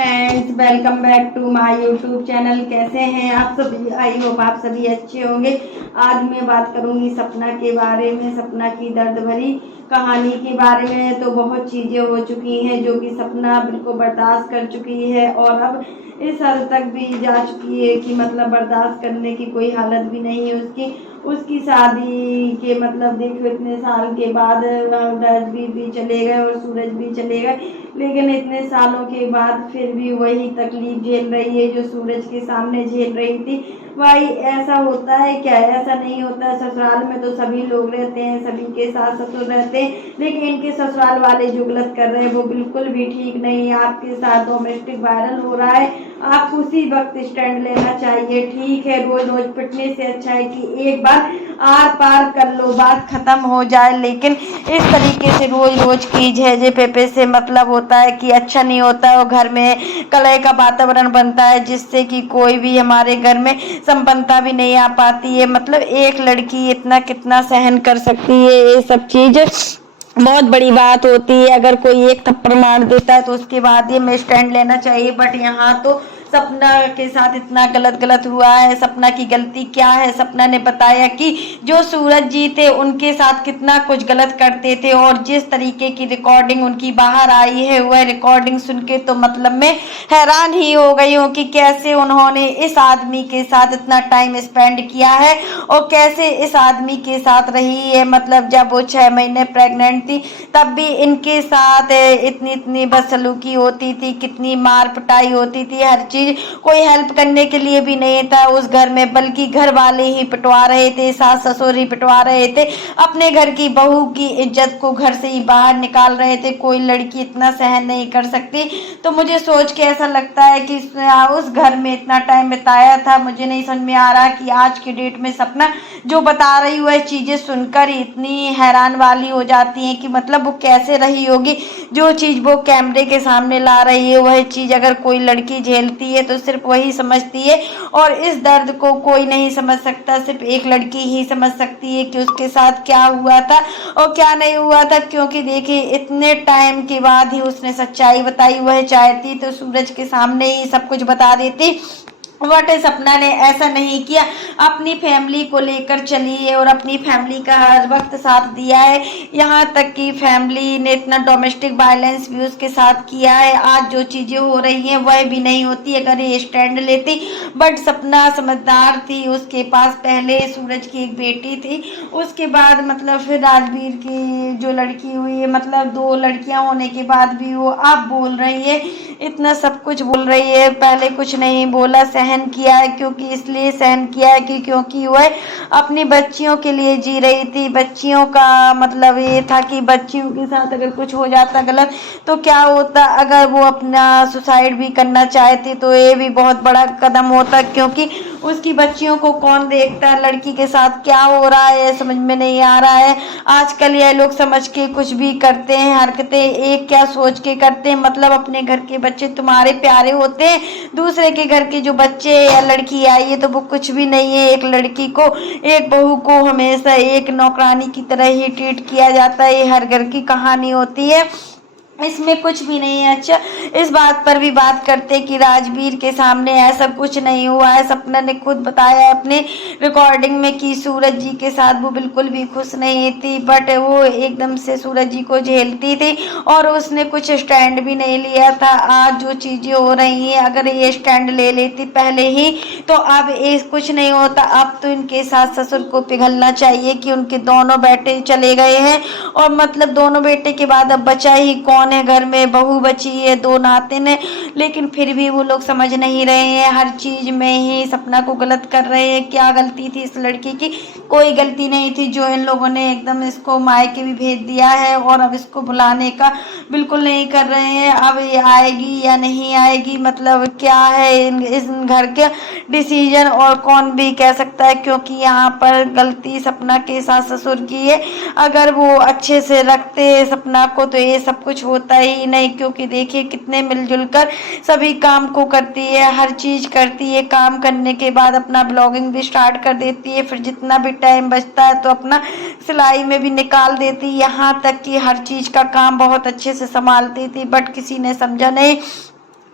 Friends, welcome back to my YouTube channel. कैसे हैं आप सभी? आई होप आप सभी अच्छे होंगे। आज मैं बात करूंगी सपना के बारे में, सपना की दर्द भरी कहानी के बारे में। तो बहुत चीज़ें हो चुकी हैं जो कि सपना बिल्कुल बर्दाश्त कर चुकी है और अब इस हद तक भी जा चुकी है कि मतलब बर्दाश्त करने की कोई हालत भी नहीं है उसकी। उसकी शादी के मतलब देखो इतने साल के बाद राजवीर भी चले गए और सूरज भी चले गए, लेकिन इतने सालों के बाद फिर भी वही तकलीफ झेल रही है जो सूरज के सामने झेल रही थी। भाई ऐसा होता है क्या? ऐसा नहीं होता है। ससुराल में तो सभी लोग रहते हैं, सभी के सास ससुर रहते हैं, लेकिन इनके ससुराल वाले जो गलत कर रहे हैं वो बिल्कुल भी ठीक नहीं है। आपके साथ डोमेस्टिक वायरल हो रहा है, आपको उसी वक्त स्टैंड लेना चाहिए। ठीक है, रोज रोज पिटने से अच्छा है कि एक बार आर पार कर लो, बात खत्म हो जाए। लेकिन इस तरीके से रोज रोज की झेझे पेपे से मतलब होता है कि अच्छा नहीं होता है और घर में कलह का वातावरण बनता है, जिससे कि कोई भी हमारे घर में संपन्नता भी नहीं आ पाती है। मतलब एक लड़की इतना कितना सहन कर सकती है? ये सब चीज बहुत बड़ी बात होती है। अगर कोई एक थप्पड़ मार देता है तो उसके बाद ये में स्टैंड लेना चाहिए, बट यहाँ तो सपना के साथ इतना गलत गलत हुआ है। सपना की गलती क्या है? सपना ने बताया कि जो सूरज जी थे उनके साथ कितना कुछ गलत करते थे और जिस तरीके की रिकॉर्डिंग उनकी बाहर आई है वह रिकॉर्डिंग सुन के तो मतलब मैं हैरान ही हो गई हूँ कि कैसे उन्होंने इस आदमी के साथ इतना टाइम स्पेंड किया है और कैसे इस आदमी के साथ रही है। मतलब जब वो 6 महीने प्रेग्नेंट थी तब भी इनके साथ इतनी इतनी बदसलूकी होती थी, कितनी मार पिटाई होती थी, हर चीज। कोई हेल्प करने के लिए भी नहीं था उस घर में, बल्कि घर वाले ही पिटवा रहे थे, सास ससुर ही पिटवा रहे थे, अपने घर की बहू की इज्जत को घर से ही बाहर निकाल रहे थे। कोई लड़की इतना सहन नहीं कर सकती। तो मुझे सोच के ऐसा लगता है कि उस घर में इतना टाइम बिताया था। मुझे नहीं समझ में आ रहा कि आज के डेट में सपना जो बता रही हुई चीजें सुनकर इतनी हैरान वाली हो जाती है कि मतलब वो कैसे रही होगी। जो चीज वो कैमरे के सामने ला रही है वह चीज अगर कोई लड़की झेलती है तो सिर्फ वही समझती है और इस दर्द को कोई नहीं समझ सकता, सिर्फ एक लड़की ही समझ सकती है कि उसके साथ क्या हुआ था और क्या नहीं हुआ था। क्योंकि देखिए इतने टाइम के बाद ही उसने सच्चाई बताई। वह चाहती तो सूरज के सामने ही सब कुछ बता देती, बट सपना ने ऐसा नहीं किया। अपनी फैमिली को लेकर चली है और अपनी फैमिली का हर वक्त साथ दिया है। यहाँ तक कि फैमिली ने इतना डोमेस्टिक वायलेंस भी उसके साथ किया है। आज जो चीज़ें हो रही हैं वह भी नहीं होती अगर ये स्टैंड लेती। बट सपना समझदार थी, उसके पास पहले सूरज की एक बेटी थी, उसके बाद मतलब फिर राजवीर की जो लड़की हुई है, मतलब 2 लड़कियां होने के बाद भी वो अब बोल रही है, इतना सब कुछ बोल रही है। पहले कुछ नहीं बोला, सहन किया है। क्योंकि इसलिए सहन किया है कि क्योंकि वह अपनी बच्चियों के लिए जी रही थी। बच्चियों का मतलब ये था कि बच्चियों के साथ अगर कुछ हो जाता गलत तो क्या होता। अगर वो अपना सुसाइड भी करना चाहती तो ये भी बहुत बड़ा कदम होता, क्योंकि उसकी बच्चियों को कौन देखता है, लड़की के साथ क्या हो रहा है समझ में नहीं आ रहा है। आजकल ये लोग समझ के कुछ भी करते हैं, हरकतें एक क्या सोच के करते हैं। मतलब अपने घर के बच्चे तुम्हारे प्यारे होते हैं, दूसरे के घर के जो बच्चे या लड़की आई है तो वो कुछ भी नहीं है। एक लड़की को, एक बहू को हमेशा एक नौकरानी की तरह ही ट्रीट किया जाता है। ये हर घर की कहानी होती है, इसमें कुछ भी नहीं है। अच्छा, इस बात पर भी बात करते कि राजवीर के सामने ऐसा कुछ नहीं हुआ है। सपना ने खुद बताया अपने रिकॉर्डिंग में कि सूरज जी के साथ वो बिल्कुल भी खुश नहीं थी, बट वो एकदम से सूरज जी को झेलती थी और उसने कुछ स्टैंड भी नहीं लिया था। आज जो चीज़ें हो रही हैं अगर ये स्टैंड ले लेती पहले ही तो अब ये कुछ नहीं होता। अब तो इनके सास ससुर को पिघलना चाहिए कि उनके दोनों बेटे चले गए हैं और मतलब दोनों बेटे के बाद अब बचा ही कौन है घर में? बहू बची है, 2 नातिन है, लेकिन फिर भी वो लोग समझ नहीं रहे हैं। हर चीज में ही सपना को गलत कर रहे हैं। क्या गलती थी इस लड़की की? कोई गलती नहीं थी। जो इन लोगों ने एकदम इसको मायके भी भेज दिया है और अब इसको बुलाने का बिल्कुल नहीं कर रहे हैं। अब ये आएगी या नहीं आएगी मतलब क्या है इस घर के डिसीजन और कौन भी कह सकता है, क्योंकि यहाँ पर गलती सपना के सास ससुर की है। अगर वो अच्छे से रखते सपना को तो ये सब कुछ होता ही नहीं। क्योंकि देखिए कितने मिलजुल कर सभी काम को करती है, हर चीज करती है। काम करने के बाद अपना ब्लॉगिंग भी स्टार्ट कर देती है, फिर जितना भी टाइम बचता है तो अपना सिलाई में भी निकाल देती है। यहाँ तक कि हर चीज का काम बहुत अच्छे से संभालती थी, बट किसी ने समझा नहीं।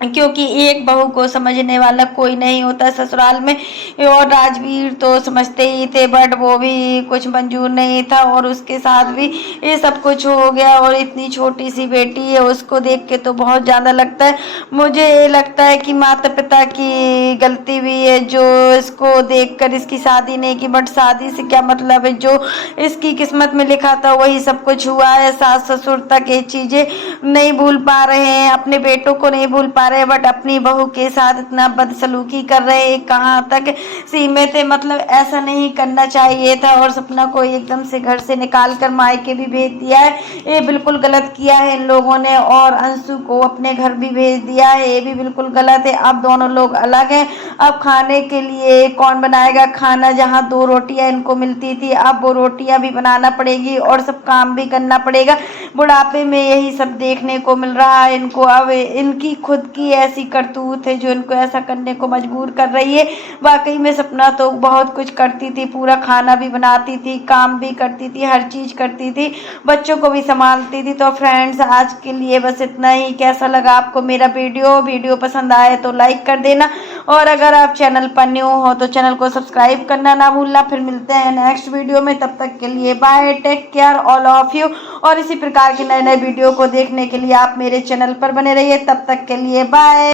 क्योंकि एक बहू को समझने वाला कोई नहीं होता ससुराल में। और राजवीर तो समझते ही थे, बट वो भी कुछ मंजूर नहीं था और उसके साथ भी ये सब कुछ हो गया। और इतनी छोटी सी बेटी है, उसको देख के तो बहुत ज़्यादा लगता है। मुझे ये लगता है कि माता पिता की गलती भी है जो इसको देखकर इसकी शादी नहीं की। बट शादी से क्या मतलब है, जो इसकी किस्मत में लिखा था वही सब कुछ हुआ है। सास ससुर तक ये चीज़ें नहीं भूल पा रहे हैं, अपने बेटों को नहीं भूल पा रहे हैं, बट अपनी बहू के साथ इतना बदसलूकी कर रहे हैं। कहाँ तक सीमित है, मतलब ऐसा नहीं करना चाहिए था। और सपना को एकदम से घर से निकाल कर मायके भी भेज दिया है, ये बिल्कुल गलत किया है इन लोगों ने। और अंशु को अपने घर भी भेज दिया है, ये भी बिल्कुल गलत है। अब दोनों लोग अलग हैं। अब खाने के लिए कौन बनाएगा खाना, जहाँ 2 रोटियां इनको मिलती थी अब वो रोटियां भी बनाना पड़ेगी और सब काम भी करना पड़ेगा। बुढ़ापे में यही सब देखने को मिल रहा है इनको। अब इनकी खुद की ऐसी करतूत है जो इनको ऐसा करने को मजबूर कर रही है। वाकई में सपना तो बहुत कुछ करती थी, पूरा खाना भी बनाती थी, काम भी करती थी, हर चीज़ करती थी, बच्चों को भी संभालती थी। तो फ्रेंड्स आज के लिए बस इतना ही। कैसा लगा आपको मेरा वीडियो पसंद आए तो लाइक कर देना, और अगर आप चैनल पर न्यू हो तो चैनल को सब्सक्राइब करना ना भूलना। फिर मिलते हैं नेक्स्ट वीडियो में, तब तक के लिए bye, take care all of you. और इसी प्रकार के नए नए वीडियो को देखने के लिए आप मेरे चैनल पर बने रहिए। तब तक के लिए बाय।